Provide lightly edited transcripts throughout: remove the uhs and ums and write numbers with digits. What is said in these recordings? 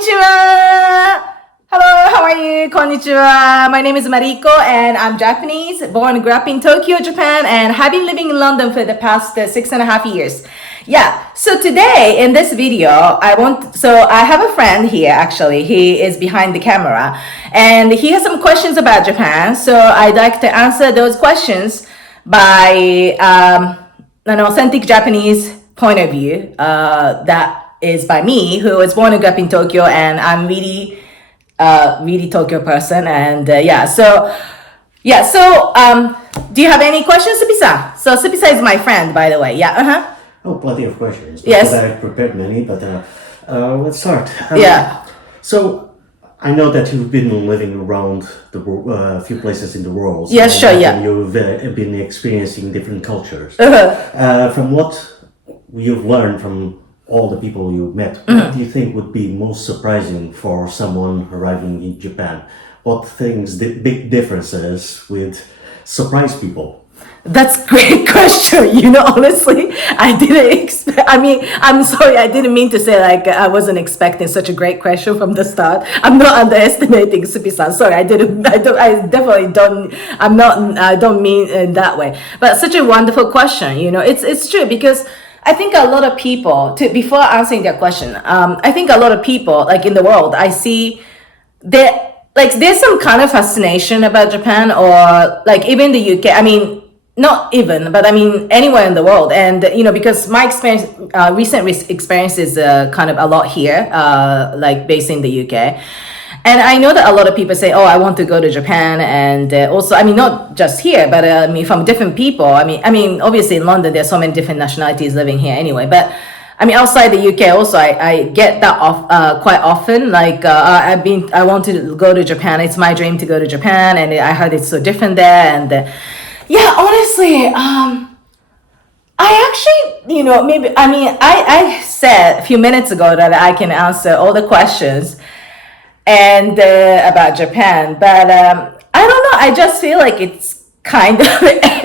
Konnichiwa! Hello, how are you? Konnichiwa. My name is Mariko and I'm Japanese, born and grew up in Tokyo, Japan, and have been living in London for the past 6.5 years. Yeah, so today in this video, I have a friend here actually. He is behind the camera and he has some questions about Japan. So I'd like to answer those questions by an authentic Japanese point of view that is by me, who was born and grew up in Tokyo, and I'm really Tokyo person. And do you have any questions, Supi-san? So Supi-san is my friend, by the way. Yeah. Oh, plenty of questions. Yes. I prepared many, but let's start. So I know that you've been living around a few places in the world. Yes, sure. Yeah. You've been experiencing different cultures. From what you've learned from all the people you met, what do you think would be most surprising for someone arriving in Japan? What things, the big differences would surprise people? That's a great question. Honestly, I didn't expect, I'm sorry, I didn't mean to say I wasn't expecting such a great question from the start. I'm not underestimating Supi-san. Sorry, I don't mean in that way. But such a wonderful question, it's true because I think a lot of people, before answering their question, I think a lot of people, in the world, I see that, there's some kind of fascination about Japan or, even the UK. Not even, but anywhere in the world. And, because my recent experience is kind of a lot here, based in the UK. And I know that a lot of people say, oh, I want to go to Japan. And also, not just here, but from different people. Obviously in London, there's so many different nationalities living here anyway. But outside the UK also, I get that quite often. I want to go to Japan. It's my dream to go to Japan. And I heard it's so different there. And honestly, I actually, I said a few minutes ago that I can answer all the questions and about Japan, but I don't know. I just feel like it's kind of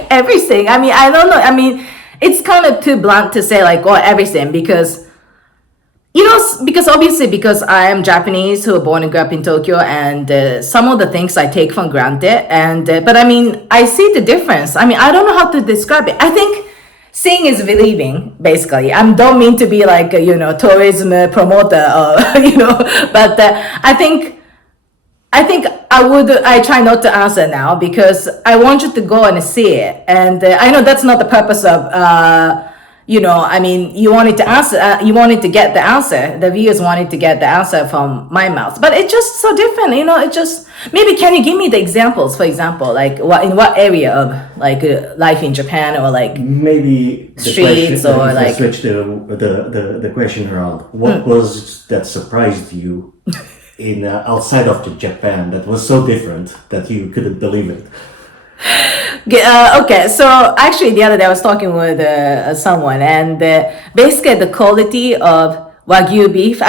everything. I don't know. It's kind of too blunt to say everything because because I am Japanese who were born and grew up in Tokyo, and some of the things I take for granted, and but I see the difference. I don't know how to describe it. I think seeing is believing, basically. I don't mean to be tourism promoter or but I think I try not to answer now because I want you to go and see it, and I know that's not the purpose of you wanted to answer, you wanted to get the answer, the viewers wanted to get the answer from my mouth, but it's just so different, maybe can you give me the examples, for example, in what area of life in Japan, or maybe the streets, question, or switch the question around, what was that surprised you in outside of Japan that was so different that you couldn't believe it? Okay, so actually the other day I was talking with someone, and basically the quality of Wagyu beef,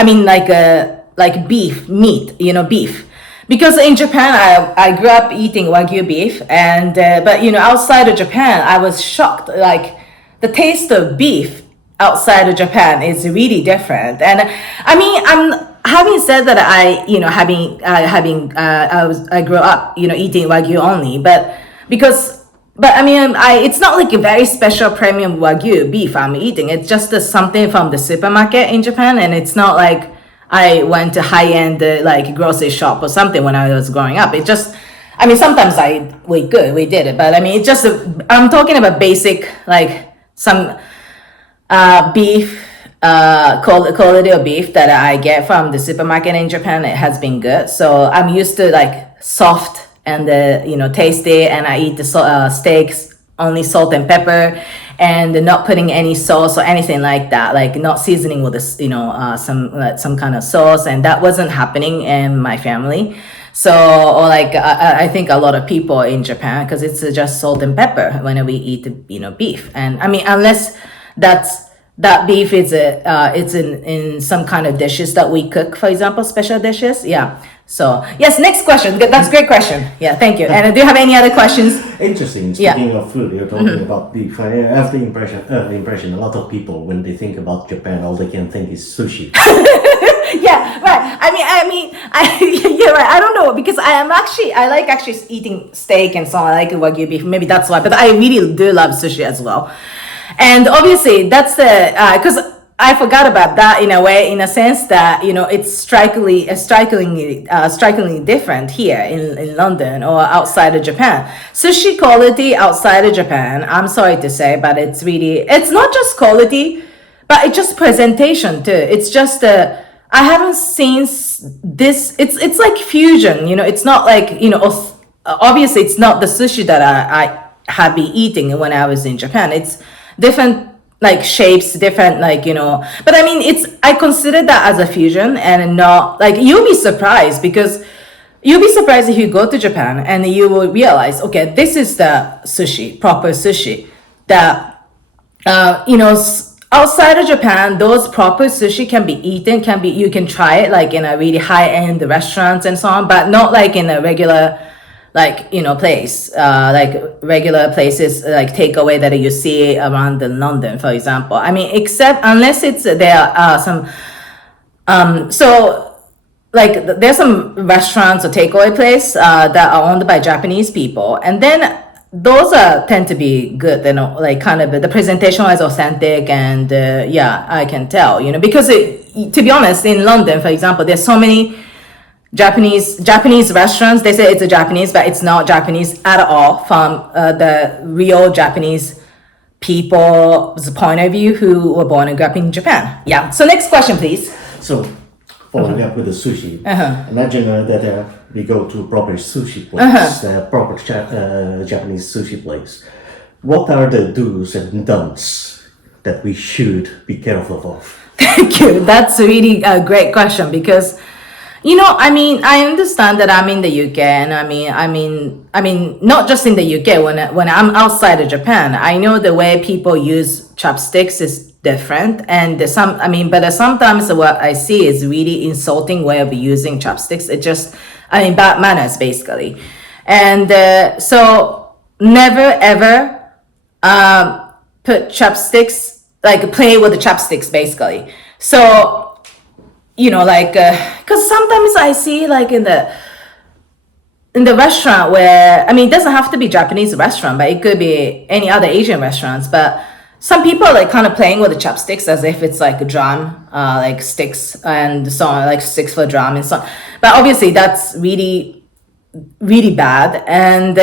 beef, meat, beef. Because in Japan, I grew up eating Wagyu beef, and but outside of Japan, I was shocked. The taste of beef outside of Japan is really different. And I'm having said that I grew up eating Wagyu only, but it's not a very special premium Wagyu beef I'm eating. It's just something from the supermarket in Japan, and it's not like I went to high-end grocery shop or something when I was growing up. It just, sometimes we did it, but it's just, I'm talking about basic, some beef, quality of beef that I get from the supermarket in Japan. It has been good. So I'm used to soft and tasty, and I eat the steaks only salt and pepper, and not putting any sauce or anything like that, not seasoning with some kind of sauce, and that wasn't happening in my family. So, or I think a lot of people in Japan, because it's just salt and pepper when we eat beef, and unless that's that beef is it's in some kind of dishes that we cook, for example, special dishes. Yeah. So yes, next question. That's a great question. Yeah, thank you. And do you have any other questions? Interesting. Speaking of food, you're talking about beef. I have the impression a lot of people, when they think about Japan, all they can think is sushi. Yeah, right. You're right. I don't know, because I like actually eating steak and so on. I like Wagyu beef. Maybe that's why. But I really do love sushi as well. And obviously that's because I forgot about that in a way, in a sense that, it's strikingly different here in London or outside of Japan. Sushi quality outside of Japan, I'm sorry to say, but it's not just quality, but it's just presentation too. It's just I haven't seen this. It's like fusion, it's not like, obviously it's not the sushi that I have been eating when I was in Japan. It's different like shapes, different but I consider that as a fusion, and not like, you'll be surprised if you go to Japan and you will realize, okay, this is the sushi, proper sushi that outside of Japan, those proper sushi can be eaten, you can try it like in a really high-end restaurants and so on, but not like in a regular place, like regular places like takeaway that you see around in London, for example. Except unless there are some there's some restaurants or takeaway place that are owned by Japanese people, and then those tend to be good, like kind of the presentation is authentic, and I can tell, because to be honest, in London, for example, there's so many Japanese restaurants. They say it's a Japanese, but it's not Japanese at all from the real Japanese people's point of view who were born and grew up in Japan. Yeah. So next question, please. So, following up with the sushi, imagine that we go to a proper sushi place, proper Japanese sushi place. What are the do's and don'ts that we should be careful of? Thank you. That's really a great question, because I understand that I'm in the UK, and not just in the UK. When I'm outside of Japan, I know the way people use chopsticks is different, and but sometimes what I see is really insulting way of using chopsticks. It just, bad manners basically, and so never ever put chopsticks, like play with the chopsticks basically. So. Because sometimes I see like in the restaurant where, it doesn't have to be Japanese restaurant, but it could be any other Asian restaurants. But some people are like kind of playing with the chopsticks as if it's like a drum, like sticks and so on, like sticks for drum and so on. But obviously that's really, really bad. And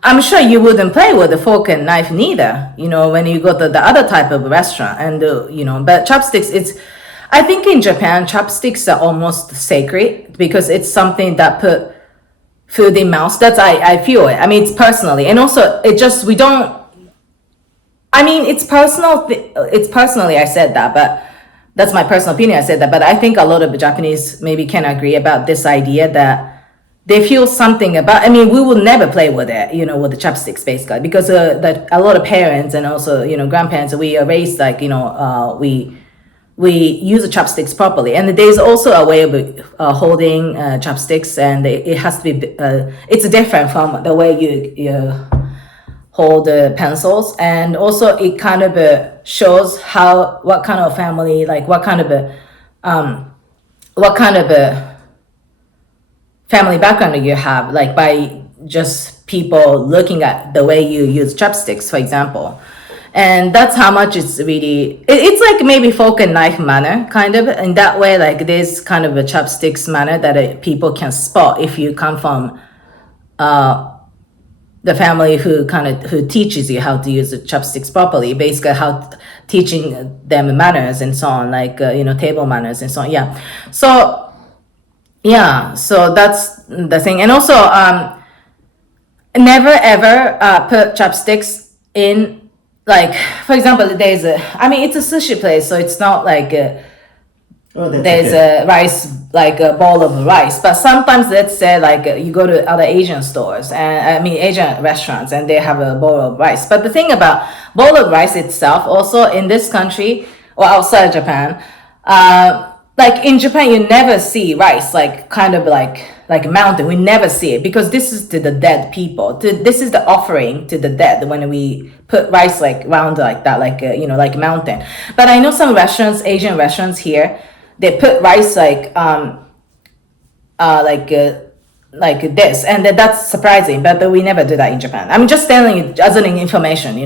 I'm sure you wouldn't play with a fork and knife neither, when you go to the other type of restaurant. And, but chopsticks, I think in Japan, chopsticks are almost sacred, because it's something that put food in mouth. That's, I feel it. It's personally. And also, we don't, it's personal. It's personally, I said that, but that's my personal opinion. I said that, but I think a lot of Japanese maybe can agree about this idea that they feel something about, we will never play with it, with the chopsticks basically, because that a lot of parents and also, grandparents, we are raised like, we use the chopsticks properly. And there's also a way of holding chopsticks, and it has to be, it's different from the way you hold the pencils. And also it kind of shows what kind of family, like what kind of family background you have, like by just people looking at the way you use chopsticks, for example. And that's how much it's really, it's like maybe fork and knife manner, kind of. In that way, like there's kind of a chopsticks manner that people can spot if you come from the family who teaches you how to use the chopsticks properly, basically how teaching them manners and so on, like, table manners and so on. Yeah. So that's the thing. And also, never ever put chopsticks in, like, for example, it's a sushi place, so it's not like there's a rice, like a bowl of rice. But sometimes, let's say, like you go to other Asian stores, and Asian restaurants, and they have a bowl of rice. But the thing about bowl of rice itself, also in this country or outside Japan, like in Japan, you never see rice like kind of like a mountain. We never see it because this is to the dead people. This is the offering to the dead when we put rice like round like that, like like a mountain. But I know some restaurants, Asian restaurants here, they put rice like this, and that's surprising. But we never do that in Japan. I'm just telling you as an information,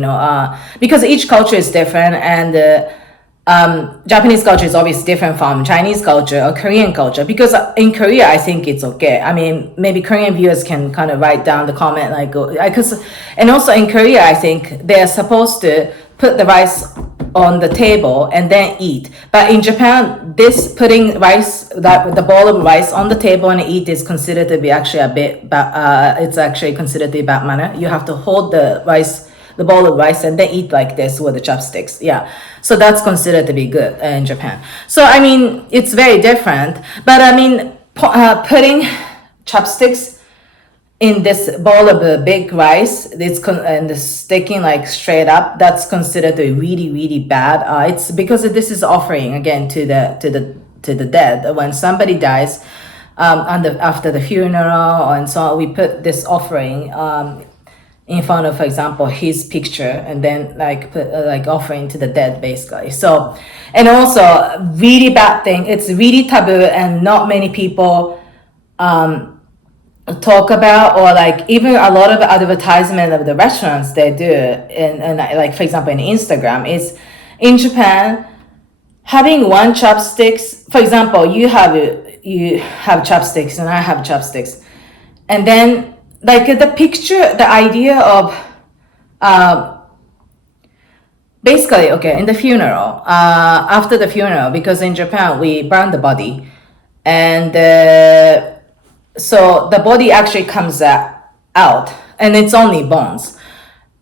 because each culture is different, and Japanese culture is obviously different from Chinese culture or Korean culture, because in Korea I think it's okay. I mean, maybe Korean viewers can kind of write down the comment and also in Korea I think they're supposed to put the rice on the table and then eat. But in Japan, this putting rice, the bowl of rice on the table and eat is considered to be actually a bit it's actually considered to be bad manner. You have to hold the bowl of rice and then eat like this with the chopsticks. Yeah, so that's considered to be good in Japan. So I mean, it's very different. But I mean, putting chopsticks in this bowl of big rice, and sticking like straight up, that's considered to be really, really bad. It's because this is offering again to the dead. When somebody dies, after the funeral and so on, we put this offering in front of, for example, his picture, and then put offering to the dead, basically. So, and also really bad thing, it's really taboo, and not many people talk about, or even a lot of advertisement of the restaurants they do, and for example in Instagram, is in Japan, having one chopsticks. For example, you have chopsticks and I have chopsticks, and then the picture, the idea of basically, okay, in the funeral, after the funeral, because in Japan we burn the body, and so the body actually comes out, and it's only bones.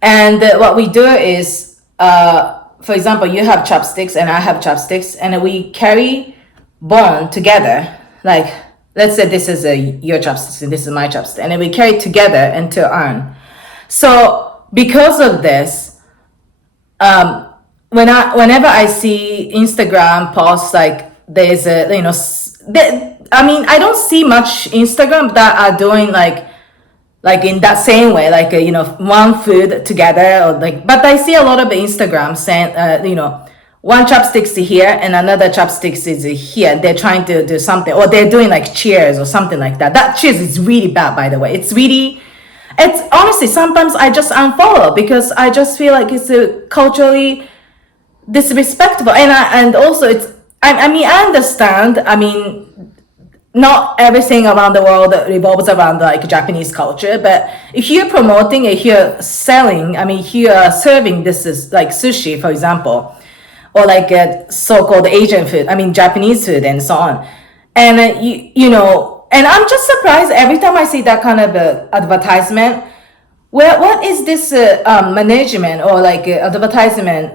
And what we do is, for example, you have chopsticks and I have chopsticks, and we carry bone together. Let's say this is your chopsticks and this is my chopstick, and then we carry it together into urn. So because of this, whenever I see Instagram posts there's I don't see much Instagram that are doing in that same way, one food together, or but I see a lot of Instagram saying, one chopsticks here and another chopsticks is here. They're trying to do something, or they're doing cheers or something like that. That cheers is really bad, by the way. It's honestly, sometimes I just unfollow because I just feel like it's culturally disrespectful. And also I understand. I mean, not everything around the world revolves around Japanese culture, but if you're promoting, if you're selling, if you're serving, this is sushi, for example, or so-called Asian food, Japanese food and so on. And and I'm just surprised every time I see that kind of advertisement. What is this management or advertisement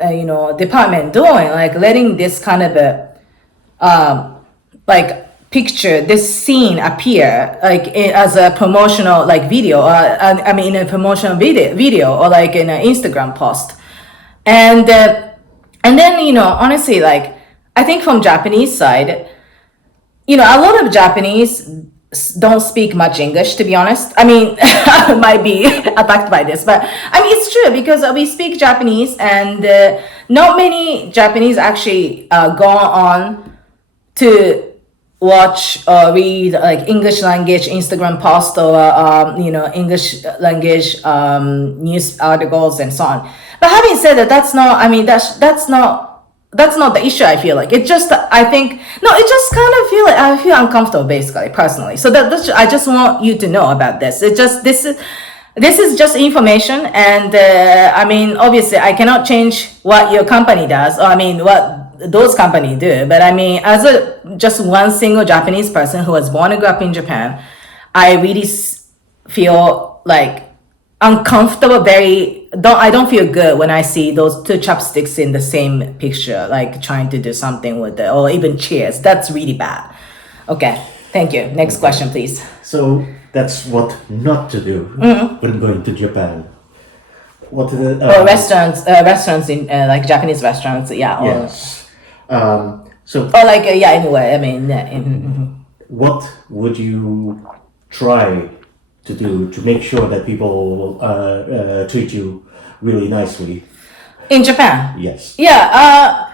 department doing? Letting this kind of picture, this scene appear as a promotional video, or in a promotional video, or in an Instagram post, and then honestly, I think from Japanese side, a lot of Japanese don't speak much English, to be honest. I might be attacked by this, but it's true, because we speak Japanese, and not many Japanese actually go on to watch or read English language Instagram post, or English language news articles and so on. But having said that, that's not the issue. I feel it just, I think, no, it just kind of I feel uncomfortable, basically, personally. So that's I just want you to know about this. This is just information, and obviously I cannot change what your company does, or what those companies do. But as just one single Japanese person who was born and grew up in Japan, I really feel uncomfortable, I don't feel good when I see those two chopsticks in the same picture, like trying to do something with it, or even cheers. That's really bad. Okay, thank you. Next question, please. So that's what not to do when going to Japan. What are the, Or restaurants in like Japanese restaurants, yeah. yes. So Or like yeah, anyway. I mean, what would you try to do to make sure that people treat you really nicely? in Japan, Yes. yeah.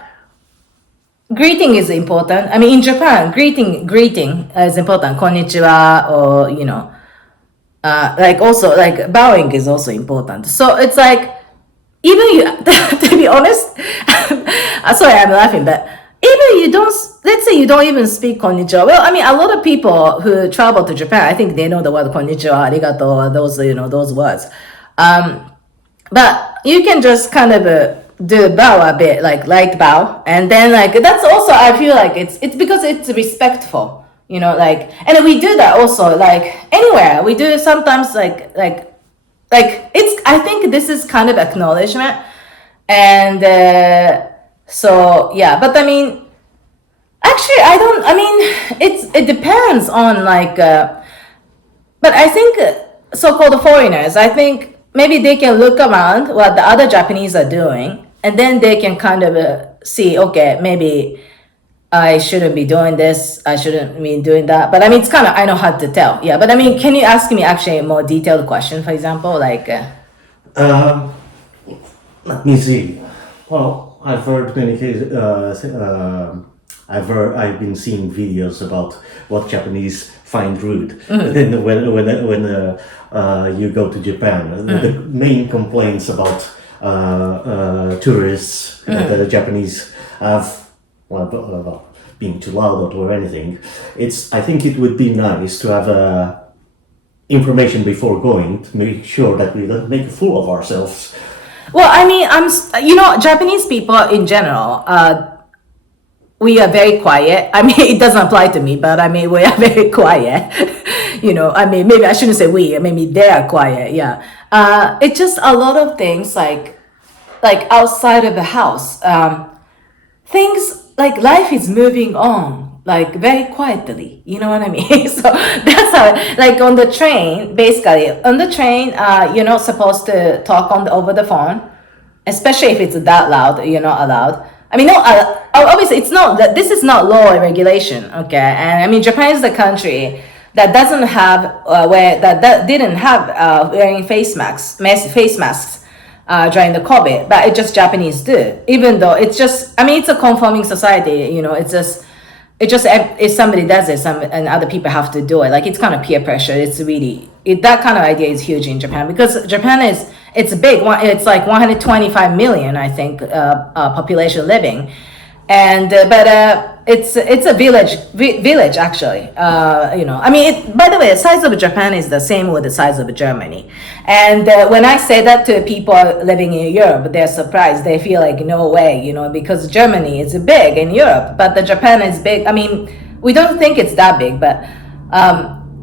Greeting is important. I mean, in Japan, greeting is important. Konnichiwa, or like also like bowing is also important. So it's like even you, to be honest, sorry, I'm laughing, but even you don't, let's say you don't even speak konnichiwa. Well, I mean, a lot of people who travel to Japan, I think they know the word konnichiwa, arigato, those words. But you can just kind of do bow a bit, like light bow, and then like that's also, I feel like it's because it's respectful, like, and we do that also like anywhere we do it sometimes, like it's, I think this is kind of acknowledgement, and so yeah. But I mean, actually, I mean, it depends on like, but I think so-called foreigners, I think maybe they can look around what the other Japanese are doing, and then they can kind of see, okay, maybe I shouldn't be doing this, I shouldn't be doing that. But I mean, it's kind of, I know how to tell. Yeah, but I mean, can you ask me actually a more detailed question, for example, like? Let me see. Well, I've heard many cases. I've been seeing videos about what Japanese find rude. And then when you go to Japan, the main complaints about tourists that the Japanese have, well, being too loud or anything. I think it would be nice to have information before going to make sure that we don't make a fool of ourselves. Well, I mean, Japanese people in general, we are very quiet. I mean, it doesn't apply to me, but I mean, we are very quiet. I mean, maybe I shouldn't say we, maybe they are quiet. Yeah. It's just a lot of things like outside of the house, things like life is moving on, like very quietly, you know what I mean? So that's how, like on the train, basically on the train, you're not supposed to talk over the phone, especially if it's that loud. You're not allowed. I mean, no, obviously it's not that, this is not law or regulation, okay? And I mean, Japan is the country that doesn't have that didn't have wearing face masks during the COVID, but it just Japanese do. Even though it's just, I mean, it's a conforming society, it's just if somebody does it, and other people have to do it, like it's kind of peer pressure. It's really that kind of idea is huge in Japan, because Japan it's big. It's like 125 million, I think, population living, and but it's a village actually. I mean, by the way, the size of Japan is the same with the size of Germany. And when I say that to people living in Europe, they're surprised. They feel like no way, because Germany is big in Europe, but the Japan is big. I mean, we don't think it's that big, but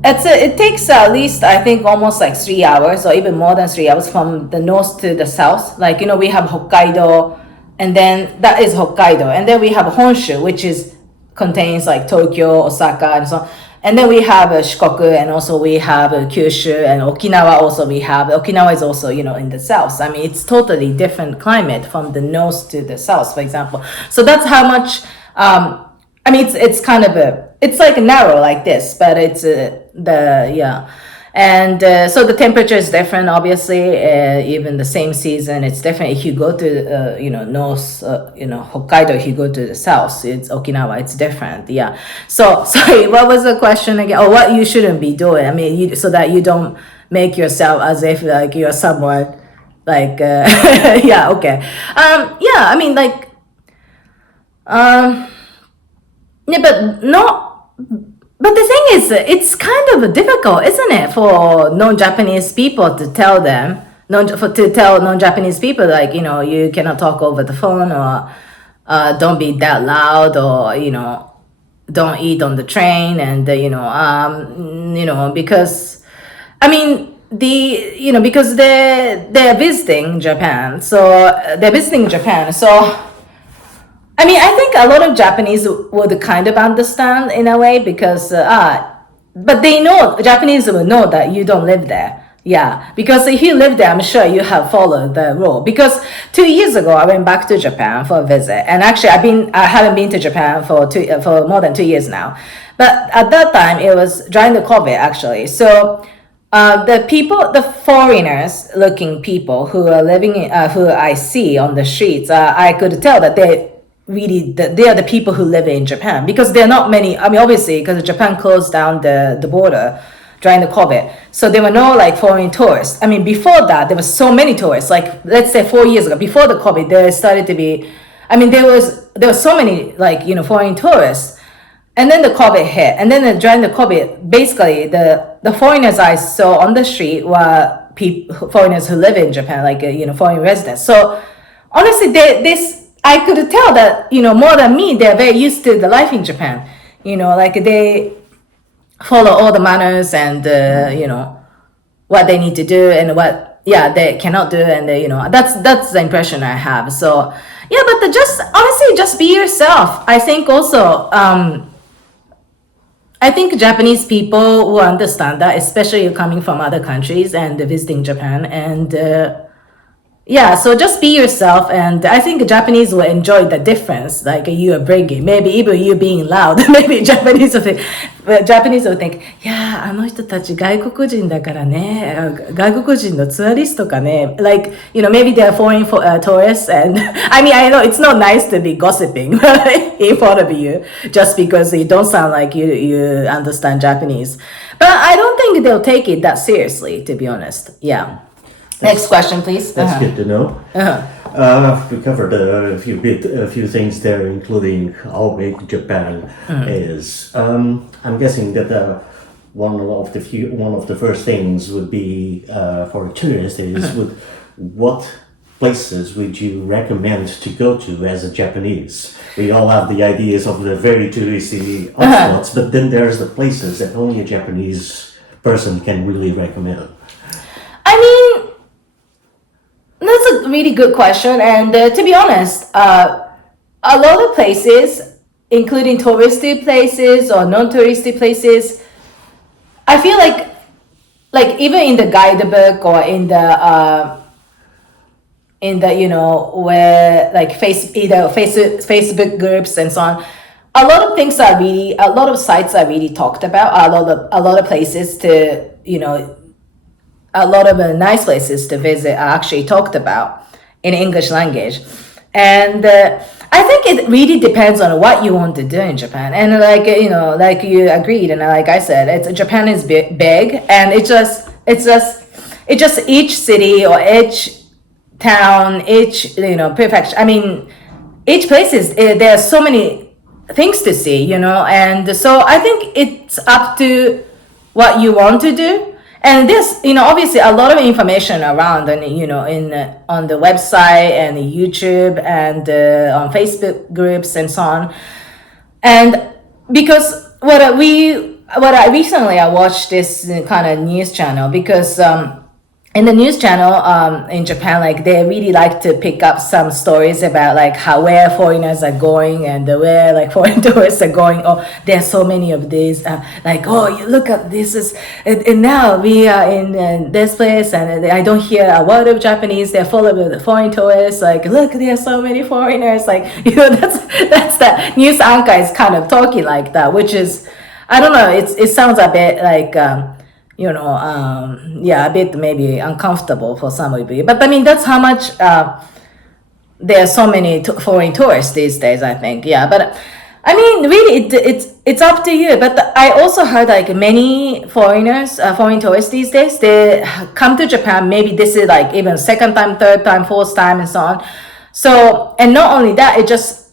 it takes at least, I think, almost like 3 hours or even more than 3 hours from the north to the south. Like, we have Hokkaido, and then that is Hokkaido, and then we have Honshu, which contains like Tokyo, Osaka, and so on. And then we have Shikoku, and also we have Kyushu, and Okinawa. Also, Okinawa is also in the south. I mean, it's totally different climate from the north to the south, for example. So that's how much. I mean, it's kind of it's like narrow like this, but it's And so the temperature is different, obviously. Even the same season, it's different. If you go to north, Hokkaido, if you go to the south, it's Okinawa, it's different. Yeah. So sorry, what was the question again? Or what you shouldn't be doing? I mean, so that you don't make yourself as if like you're someone like yeah. Okay. Yeah. I mean, like yeah, but not. But the thing is, it's kind of difficult, isn't it, for non-Japanese people to tell them, to tell non-Japanese people, like, you cannot talk over the phone, or don't be that loud, or, don't eat on the train, and, because, I mean, because they're visiting Japan, so I mean, I think a lot of Japanese would kind of understand in a way because but they know Japanese will know that you don't live there. Yeah, because if you live there, I'm sure you have followed the rule. Because 2 years ago, I went back to Japan for a visit, and actually, I haven't been to Japan for more than 2 years now. But at that time, it was during the COVID actually. So the foreigners-looking people who are living, who I see on the streets, I could tell that they are the people who live in Japan, because there are not many. I mean, obviously, because Japan closed down the border during the COVID, so there were no like foreign tourists. I mean, before that, there were so many tourists. Like, let's say 4 years ago, before the COVID, there started to be. I mean, there was so many like foreign tourists, and then the COVID hit, and then during the COVID, basically the foreigners I saw on the street were foreigners who live in Japan, like foreign residents. So honestly, I could tell that more than me, they're very used to the life in Japan. Like they follow all the manners and what they need to do and what they cannot do, and that's the impression I have. So yeah, but just be yourself. I think also I think Japanese people will understand that, especially coming from other countries and visiting Japan. And so just be yourself. And I think Japanese will enjoy the difference, like you are bringing. Maybe even you being loud. Maybe Japanese will think, yeah, あの人たち外国人だからね、外国人のツアリストかね. Like, maybe they're foreign tourists. And I mean, I know it's not nice to be gossiping in front of you just because you don't sound like you understand Japanese. But I don't think they'll take it that seriously, to be honest. Yeah. Next question, please. That's good to know. We covered a few things there, including how big Japan is. I'm guessing that one of the first things would be for tourists is what places would you recommend to go to as a Japanese? We all have the ideas of the very touristy hotspots, but then there's the places that only a Japanese person can really recommend. I mean, that's a really good question, and to be honest, a lot of places, including touristy places or non-touristy places, I feel like even in the guidebook or in the where like Facebook groups and so on, a lot of sites are really talked about. A lot of places to a lot of nice places to visit are actually talked about in English language. And I think it really depends on what you want to do in Japan. And like you agreed, and like I said, Japan is big, and it's just each city or each town, each prefecture. I mean, each place there are so many things to see, and so I think it's up to what you want to do. And this, obviously a lot of information around, and on the website and YouTube and on Facebook groups and so on. And because I recently watched this kind of news channel, because in the news channel in Japan, like they really like to pick up some stories about like where foreigners are going and where like foreign tourists are going. Oh, there's so many of these. You look at this and now we are in this place, and I don't hear a word of Japanese. They're full of foreign tourists. Like, look, there are so many foreigners. Like, that's the news anchor is kind of talking like that, which is, I don't know. It sounds a bit like. A bit maybe uncomfortable for some of you. But I mean, that's how much there are so many foreign tourists these days, I think. Yeah, but I mean, really, it's up to you. But I also heard like many foreign tourists these days, they come to Japan. Maybe this is like even second time, third time, fourth time, and so on. So, and not only that, it just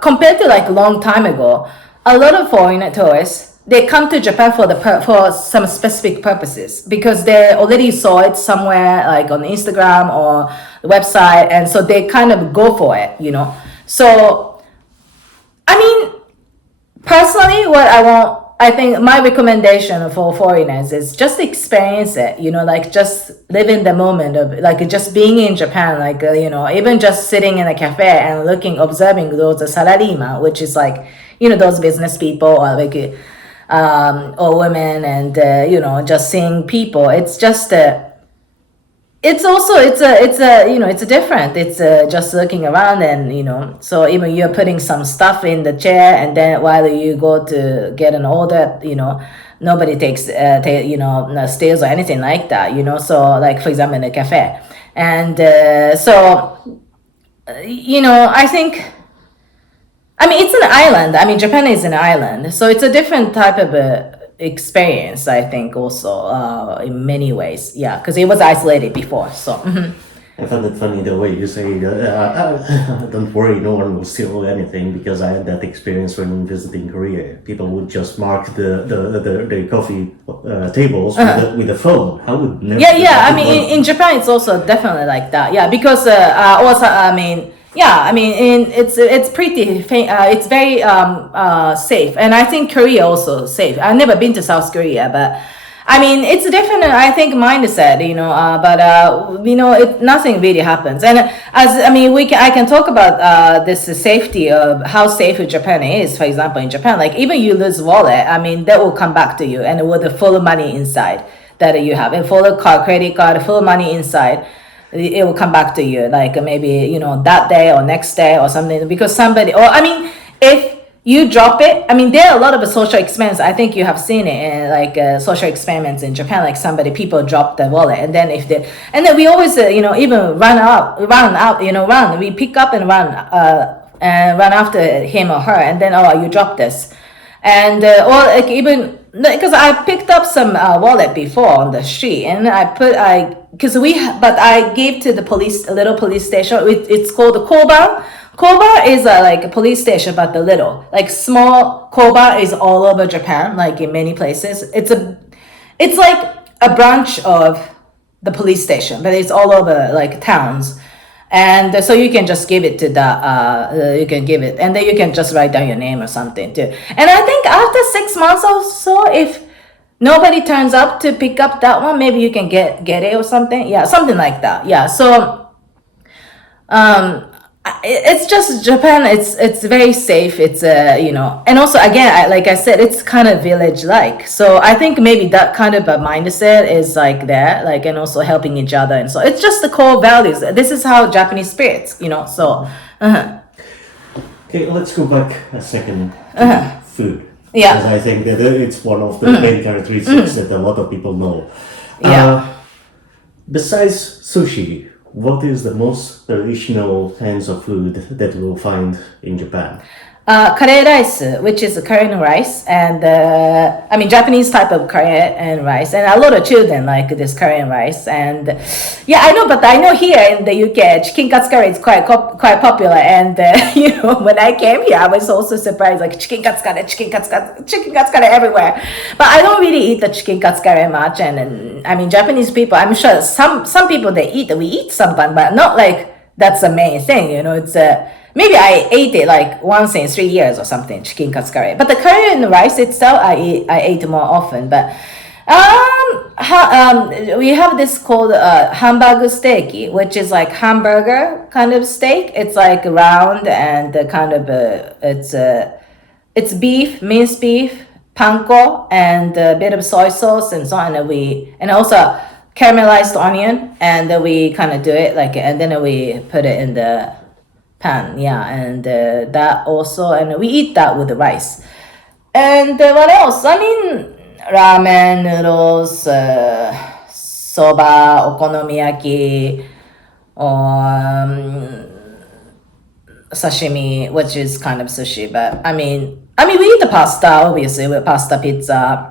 compared to like a long time ago, a lot of foreign tourists, they come to Japan for some specific purposes, because they already saw it somewhere like on Instagram or the website, and so they kind of go for it, So, I mean, personally, what I want I think my recommendation for foreigners is just experience it, like just live in the moment of like just being in Japan, like, even just sitting in a cafe and observing those salaryman, which is like, those business people or like, or women and, just seeing people. It's just, it's different. It's just looking around and, so even you're putting some stuff in the chair and then while you go to get an order, nobody takes, steals or anything like that, so like, for example, in a cafe. And I think, it's an island. Japan is an island. So it's a different type of experience, I think, also in many ways. Yeah, because it was isolated before. So I found it funny the way you say, don't worry, no one will steal anything, because I had that experience when visiting Korea. People would just mark the coffee tables with a phone. How would never? Yeah. In Japan, it's also definitely like that. Yeah, because it's pretty. It's very safe, and I think Korea also safe. I've never been to South Korea, but it's a different. I think mindset, nothing really happens. And I can talk about this safety of how safe Japan is. For example, in Japan, like even you lose wallet, that will come back to you, and with the full money inside that you have, and full credit card, full money inside. It will come back to you, like maybe, that day or next day or something, because somebody, if you drop it, there are a lot of social experiments. I think you have seen it in like social experiments in Japan, like people drop the wallet, and then we always, even run, we pick up and run after him or her, and then, you drop this. And, or like even, because I picked up some wallet before on the street, and I gave to the police, a little police station. It's called the Koban. Koban is like a police station, but the little, like small Koban is all over Japan, like in many places. It's like a branch of the police station, but it's all over like towns. And so you can just give it to you can give it, and then you can just write down your name or something too. And I think after 6 months or so, if nobody turns up to pick up that one, maybe you can get it or something. Yeah, something like that. Yeah. So, it's just Japan. It's very safe. It's and also again, like I said, it's kind of village-like. So I think maybe that kind of a mindset is like there, like, and also helping each other, and so it's just the core values. This is how Japanese spirits, So. Okay, let's go back a second to food. Yeah. Because I think that it's one of the main characteristics that a lot of people know. Yeah. Besides sushi, what is the most traditional kinds of food that we'll find in Japan? Curry rice, which is Korean rice, and Japanese type of curry and rice, and a lot of children like this Korean rice. And yeah, I know, but I know here in the UK, chicken curry is quite popular. And when I came here, I was also surprised, like chicken curry everywhere. But I don't really eat the chicken curry much. And Japanese people, I'm sure some people we eat sometimes, but not like that's the main thing. It's maybe I ate it like once in 3 years or something, chicken curry. But the curry and rice itself, I ate more often. But we have this called hamburger steak, which is like hamburger kind of steak. It's like round and kind of it's beef, minced beef, panko, and a bit of soy sauce and so on. And also caramelized onion, and we kind of do it like, and then we put it in the pan, yeah, and that also, and we eat that with the rice. And what else? Ramen, noodles, soba, okonomiyaki, or sashimi, which is kind of sushi. But we eat the pasta, obviously, with pasta, pizza,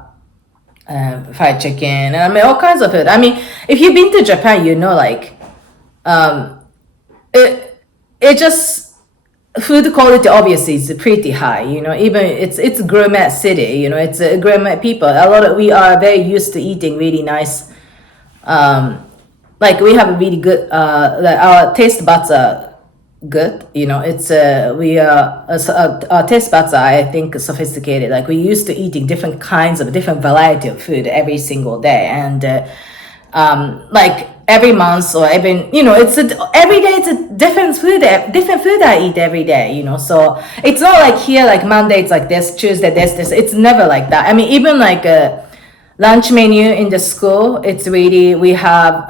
fried chicken, all kinds of food. If you've been to Japan, like it just, food quality obviously is pretty high, even it's gourmet city, it's a gourmet people. We are very used to eating really nice, like we have a really good, our taste buds are good. It's our taste buds are, I think, sophisticated. Like we used to eating different kinds of different variety of food every single day, and like every month or every every day it's a different food I eat every day. So it's not like here like Monday it's like this, Tuesday this. It's never like that. I mean, even like a lunch menu in the school, it's really, we have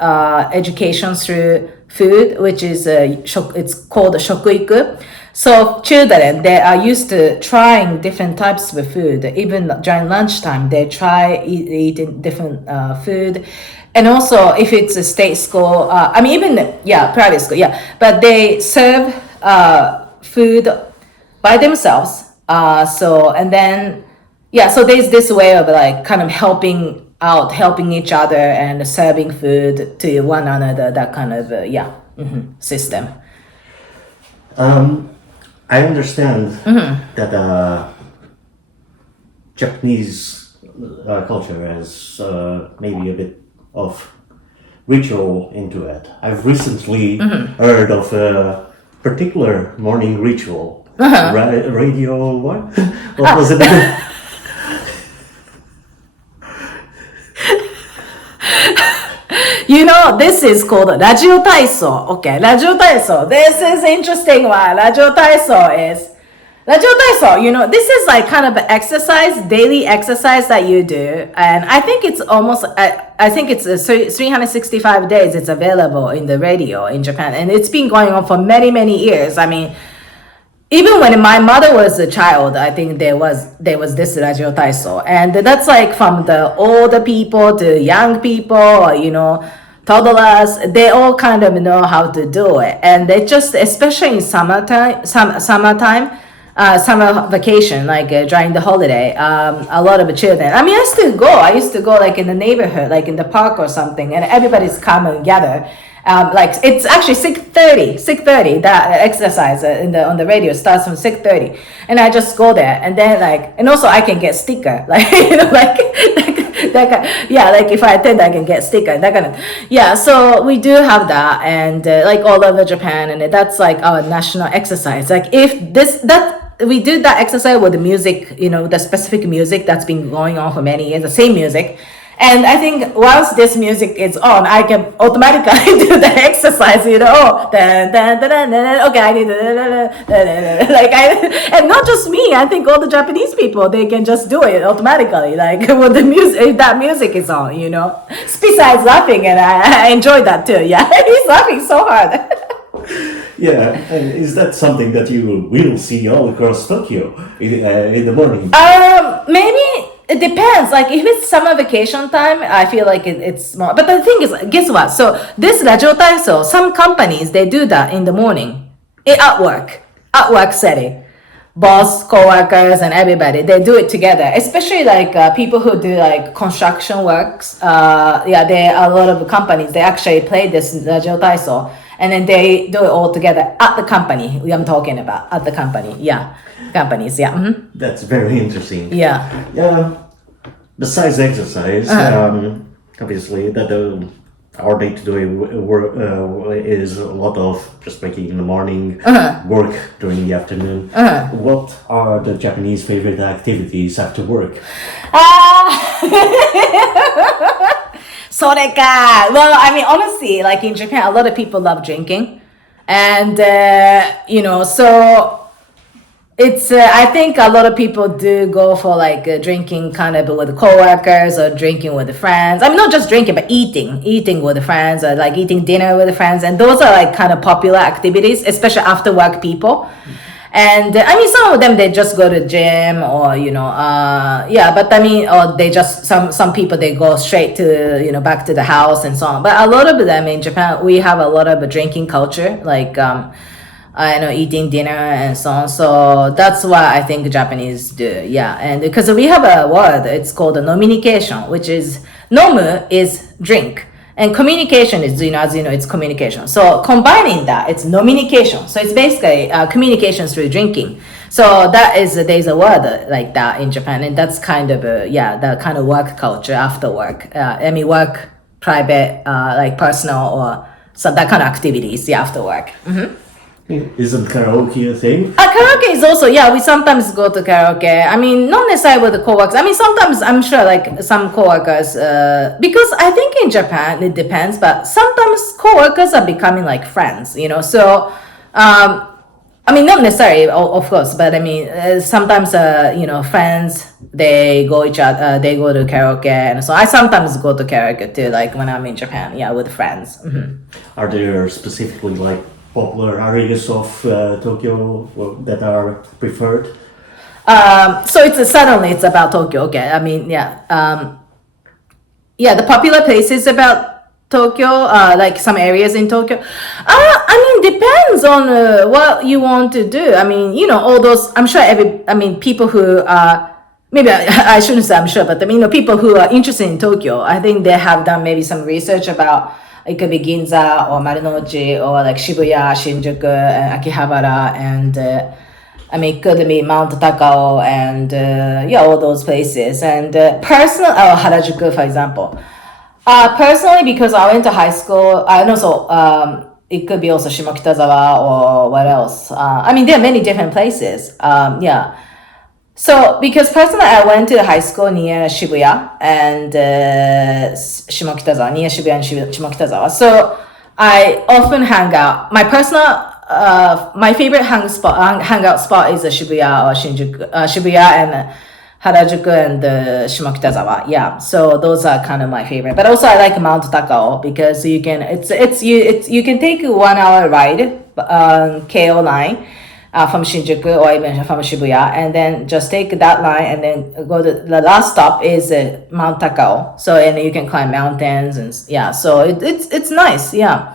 education through food, which is it's called shokuiku. So children, they are used to trying different types of food. Even during lunchtime, they try eating different food. And also, if it's a state school, private school, but they serve food by themselves. So there's this way of like kind of helping each other and serving food to one another, that kind of system. I understand that Japanese culture has maybe a bit of ritual into it. I've recently heard of a particular morning ritual. Radio what? What was it? This is called Rajio Taiso. Okay, Rajio Taiso. This is interesting one. Rajio Taiso, this is like kind of an daily exercise that you do. And I think it's almost, I think it's 365 days it's available in the radio in Japan. And it's been going on for many, many years. I mean, even when my mother was a child, I think there was this Rajio Taiso. And that's like from the older people to young people, toddlers, they all kind of know how to do it. And they just, especially in summertime, summer vacation, like during the holiday, a lot of children. I mean, I used to go like in the neighborhood, like in the park or something, and everybody's come and gather. Like it's actually 6:30. That exercise on the radio starts from 6:30, and I just go there, and then and also I can get sticker, like that kind, like if I attend I can get sticker, that kind of, so we do have that, and like all over Japan, and that's like our national exercise. Like if we do that exercise with the music, the specific music that's been going on for many years, the same music. And I think once this music is on, I can automatically do the exercise, okay, I need and not just me, I think all the Japanese people, they can just do it automatically, like with the music, if that music is on, Besides laughing, and I enjoy that too, he's laughing so hard. Yeah, and is that something that you will see all across Tokyo in the morning? Maybe it depends. Like if it's summer vacation time, I feel like it's more. But the thing is, guess what? So this Rajio Taiso, some companies they do that in the morning, at work setting. Boss, co-workers, and everybody, they do it together. Especially like people who do like construction works. There are a lot of companies. They actually play this Rajio Taiso. And then they do it all together at the company. I'm talking about at the company. Companies. That's very interesting. Yeah. Besides exercise, obviously that our day-to-day work is a lot of just waking in the morning, work during the afternoon. What are the Japanese favorite activities after work? Well, I mean, honestly, like in Japan, a lot of people love drinking. And, so it's, I think a lot of people do go for like drinking kind of with coworkers or drinking with friends. I mean, not just drinking, but eating with friends, or like eating dinner with friends. And those are like kind of popular activities, especially after work people. And I mean, some of them, they just go to gym or, but I mean, or they just, some people, they go straight to, back to the house and so on. But a lot of them in Japan, we have a lot of drinking culture, like, eating dinner and so on. So that's what I think Japanese do. And because we have a word, it's called nominication, which is, nomu is drink. And communication is, as you know, it's communication. So combining that, it's nominication. So it's basically communication through drinking. So there's a word like that in Japan. And that's kind of, the kind of work culture after work. Work, private, like personal, or so that kind of activities, after work. Isn't karaoke a thing? Karaoke is also, we sometimes go to karaoke. I mean, not necessarily with the coworkers. I mean, sometimes I'm sure like some coworkers, because I think in Japan it depends, but sometimes coworkers are becoming like friends, you know. So, I mean, not necessarily, of course, but I mean, sometimes, friends, they go to karaoke, and so I sometimes go to karaoke too, like when I'm in Japan, with friends. Mm-hmm. Are there specifically like popular areas of Tokyo that are preferred? So it's about Tokyo. Okay, I mean, the popular places about Tokyo, like some areas in Tokyo. I mean, depends on what you want to do. I mean, all those. I'm sure people who maybe I shouldn't say I'm sure, but people who are interested in Tokyo, I think they have done maybe some research about. It could be Ginza or Marunouchi or like Shibuya, Shinjuku, and Akihabara, and it could be Mount Takao and all those places. And Harajuku, for example. Personally, because I went to high school, and also it could be also Shimokitazawa or what else. There are many different places. So, because personally, I went to high school near Shibuya and Shimokitazawa, near Shibuya and Shimokitazawa. So, I often hang out. My favorite hangout spot is Shibuya or Shinjuku, Shibuya and Harajuku and Shimokitazawa. Yeah, so those are kind of my favorite. But also, I like Mount Takao because you can you can take a 1 hour ride KO line. From Shinjuku or even from Shibuya, and then just take that line and then go to the last stop is Mount Takao. So and you can climb mountains and so it's nice. Yeah.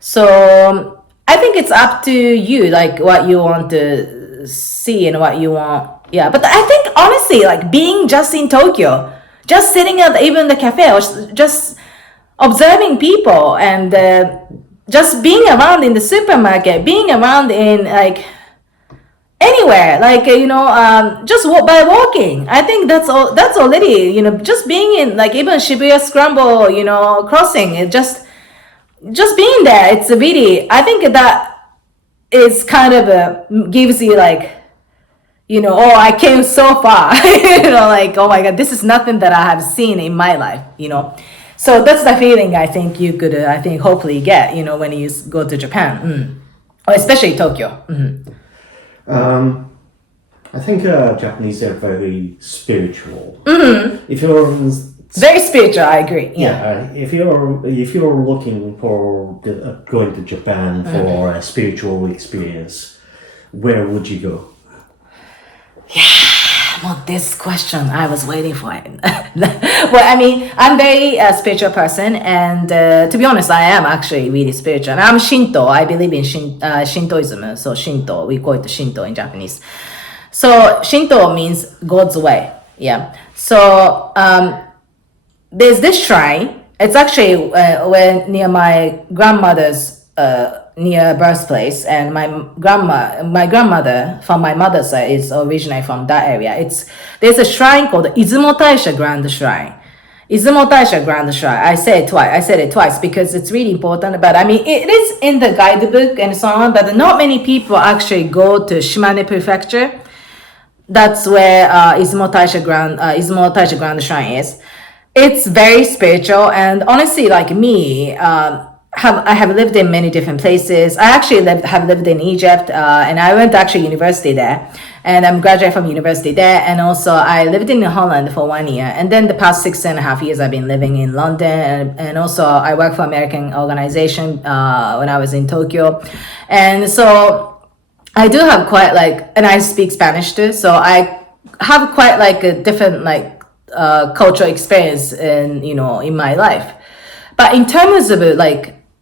So I think it's up to you, like what you want to see and what you want. Yeah. But I think honestly, like being just in Tokyo, just sitting at even the cafe or just observing people and just being around in the supermarket, being around in like anywhere, like just by walking. I think that's already just being in like even Shibuya Scramble crossing. It just being there, it's really, I think that is kind of gives you like I came so far. Like, oh my god, this is nothing that I have seen in my life. So that's the feeling I think you could hopefully get when you go to Japan, or especially Tokyo. Mm-hmm. I think Japanese are very spiritual. Mm-hmm. If you're very spiritual, I agree. If you're looking for going to Japan for a spiritual experience, where would you go? Well, this question, I was waiting for it. Well, I'm very spiritual person, and to be honest, I am actually really spiritual. And I'm Shinto. I believe in Shintoism. So Shinto, we call it Shinto in Japanese. So Shinto means God's way. Yeah. So there's this shrine. It's actually near my grandmother's near birthplace, and my grandmother from my mother's side is originally from that area. There's a shrine called Izumo Taisha Grand Shrine. Izumo Taisha Grand Shrine. I said it twice because it's really important. But it is in the guidebook and so on. But not many people actually go to Shimane Prefecture. That's where Izumo Taisha Grand Shrine is. It's very spiritual, and honestly, like me, I have lived in many different places. I actually have lived in Egypt, and I went to actually university there, and I'm graduated from university there. And also I lived in Holland for 1 year, and then the past 6.5 years I've been living in London, and also I work for American organization when I was in Tokyo. And so I do have quite and I speak Spanish too, so I have quite like a different cultural experience in my life. But in terms of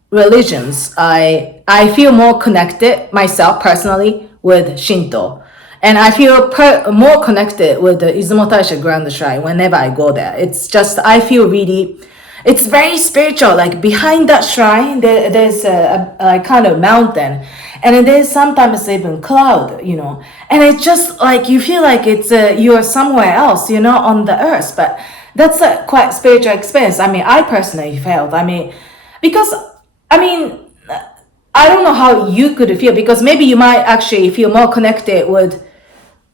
religions, I feel more connected myself personally with Shinto, and I feel more connected with the Izumo Taisha Grand Shrine whenever I go there. It's just I feel really, it's very spiritual. Like behind that shrine, there's a kind of mountain, and then there's sometimes even cloud, and it's just like you feel like it's you're somewhere else, on the earth. But that's a quite spiritual experience. I personally felt. Because I don't know how you could feel, because maybe you might actually feel more connected with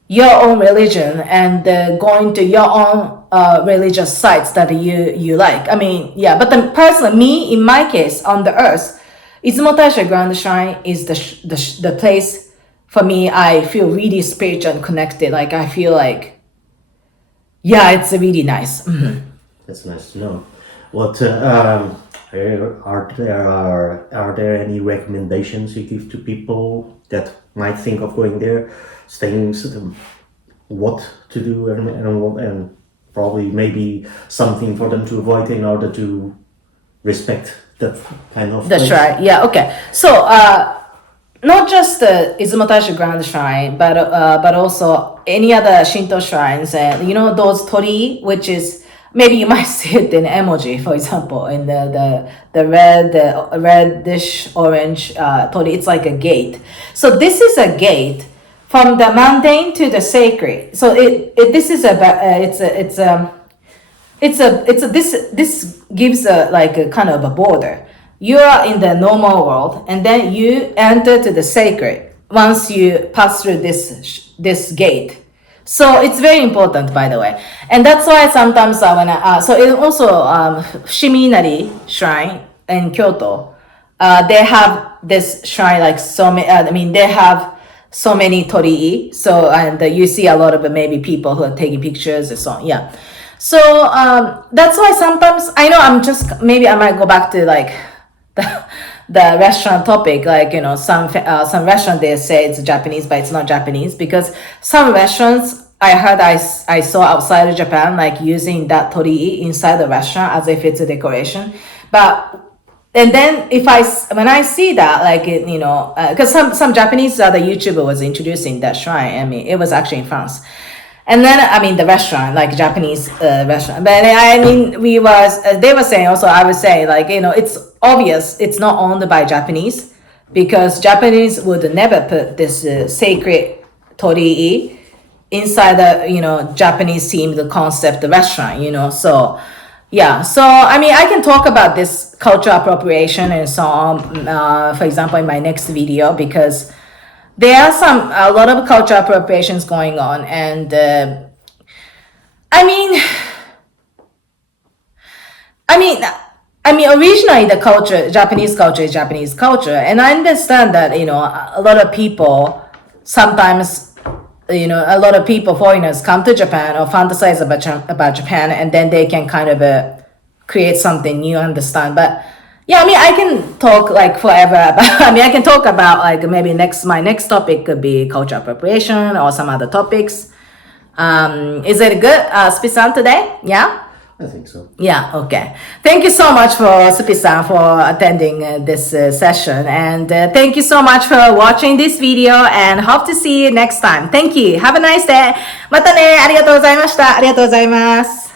your own religion and going to your own religious sites that you like. I mean, yeah, but then personally, me, in my case, on the earth, Izumo Taisha Grand Shrine is the place for me. I feel really spiritual and connected. Like, I feel like, yeah, it's really nice. Mm-hmm. That's nice to know. What are there any recommendations you give to people that might think of going there, things, what to do, and probably maybe something for them to avoid in order to respect that kind of That's place? right. Yeah. Okay. So not just the Izumo Taisha Grand Shrine, but also any other Shinto shrines, and those tori, which is, maybe you might see it in emoji, for example, in the reddish orange tori. It's like a gate. So this is a gate from the mundane to the sacred. So this gives a kind of a border. You are in the normal world, and then you enter to the sacred once you pass through this gate. So it's very important, by the way, and that's why sometimes so it also Shiminari Shrine in Kyoto, they have this shrine like so many. I mean, they have so many torii. So and you see a lot of maybe people who are taking pictures and so on. Yeah. So that's why sometimes I know maybe I might go back to like the restaurant topic, like some restaurant they say it's Japanese but it's not Japanese, because some restaurants I heard I saw outside of Japan like using that torii inside the restaurant as if it's a decoration. And then when I see that, like because some Japanese other YouTuber was introducing that shrine. I mean, it was actually in France. And then, I mean, the restaurant, like Japanese restaurant. But I mean, they were saying also, I was saying, like, it's obvious it's not owned by Japanese, because Japanese would never put this sacred torii inside the, Japanese themed concept restaurant, So, yeah. So, I mean, I can talk about this cultural appropriation and so on, for example, in my next video, because there are a lot of cultural appropriations going on, and I mean, originally the culture, Japanese culture is Japanese culture, and I understand that a lot of people sometimes, a lot of people, foreigners, come to Japan or fantasize about Japan, and then they can kind of create something new, understand, but. Yeah, I mean, I can talk like forever about, I can talk about like maybe my next topic could be cultural appropriation or some other topics. Is it good, Supi-san, today? Yeah? I think so. Yeah, okay. Thank you so much for Supi-san for attending this session. And thank you so much for watching this video, and hope to see you next time. Thank you. Have a nice day. またね。ありがとうございました。ありがとうございます。